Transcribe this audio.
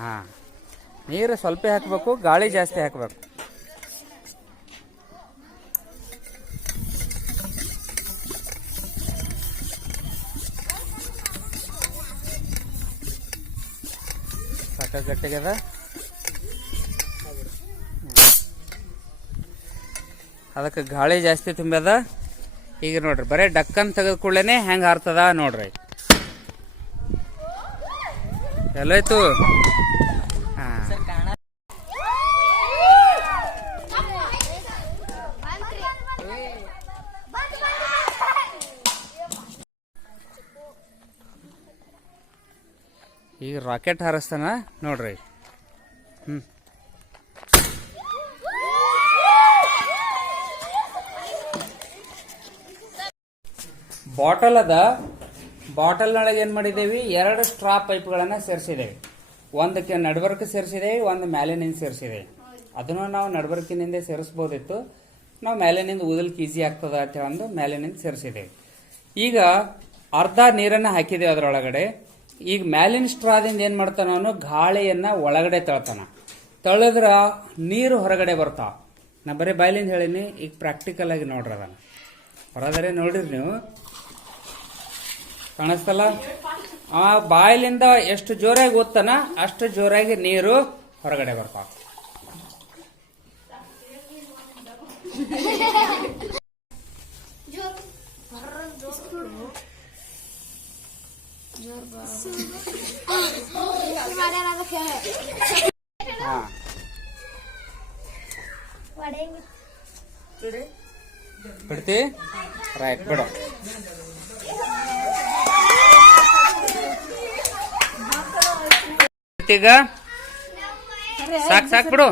ಹಾಂ, ನೀರು ಸ್ವಲ್ಪ ಹಾಕಬೇಕು, ಗಾಳಿ ಜಾಸ್ತಿ ಹಾಕಬೇಕು. ಸಾಕಾಗಿ ಗಟ್ಟಿಗದ. ಅದಕ್ಕೆ ಗಾಳಿ ಜಾಸ್ತಿ ತುಂಬ್ಯದ. ಈಗ ನೋಡ್ರಿ, ಬರೀ ಡಕ್ಕನ್ ತೆಗೆದ ಕೂಡಲೇ ಹೆಂಗೆ ಹಾರ್ತದ ನೋಡ್ರಿ. ಎಲ್ಲೋಯ್ತು? ಹಾಂ, ಈಗ ರಾಕೆಟ್ ಹಾರಿಸ್ತಾನ ನೋಡ್ರಿ. ಬಾಟಲ್ ಅದ. ಬಾಟಲ್ನೊಳಗೆ ಏನು ಮಾಡಿದ್ದೇವೆ, 2 ಸ್ಟ್ರಾ ಪೈಪ್ಗಳನ್ನು ಸೇರಿಸಿದ್ದೇವೆ. ಒಂದಕ್ಕೆ ನಡ್ಬರ್ಕ್ ಸೇರಿಸಿದ್ದೇವೆ, ಒಂದು ಮ್ಯಾಲಿನಿಂದ ಸೇರಿಸಿದ್ದೇವೆ. ಅದನ್ನು ನಾವು ನಡ್ಬರ್ಕಿನಿಂದ ಸೇರಿಸ್ಬೋದಿತ್ತು, ನಾವು ಮ್ಯಾಲಿನಿಂದ ಊದಲಿಕ್ಕೆ ಈಸಿ ಆಗ್ತದ ಅಂತ ಒಂದು ಮ್ಯಾಲಿನಿಂದ ಸೇರಿಸಿದ್ದೇವೆ. ಈಗ ಅರ್ಧ ನೀರನ್ನು ಹಾಕಿದ್ದೇವೆ ಅದರೊಳಗಡೆ. ಈಗ ಮ್ಯಾಲಿನ ಸ್ಟ್ರಾದಿಂದ ಏನು ಮಾಡ್ತಾನ, ಅವನು ಗಾಳಿಯನ್ನ ಒಳಗಡೆ ತಳ್ತಾನ. ತಳೆದ್ರ ನೀರು ಹೊರಗಡೆ ಬರ್ತಾವ. ನಾ ಬರೀ ಬಾಯ್ಲಿಂದ ಹೇಳಿನಿ, ಈಗ ಪ್ರಾಕ್ಟಿಕಲ್ ಆಗಿ ನೋಡ್ರಿ. ಅದನ್ನು ಹೊರಗಡೆ ನೋಡಿರಿ ನೀವು, ಕಾಣಿಸ್ತಲ್ಲ? ಆ ಬಾಯಿಲಿಂದ ಎಷ್ಟು ಜೋರಾಗಿ ಓದ್ತಾನ ಅಷ್ಟು ಜೋರಾಗಿ ನೀರು ಹೊರಗಡೆ ಬರ್ತಾವ. ಬಿಡ್ತಿ? ರೈಟ್, ಬಿಡು. ಈಗ ಸಾಕ್ ಬಿಡು.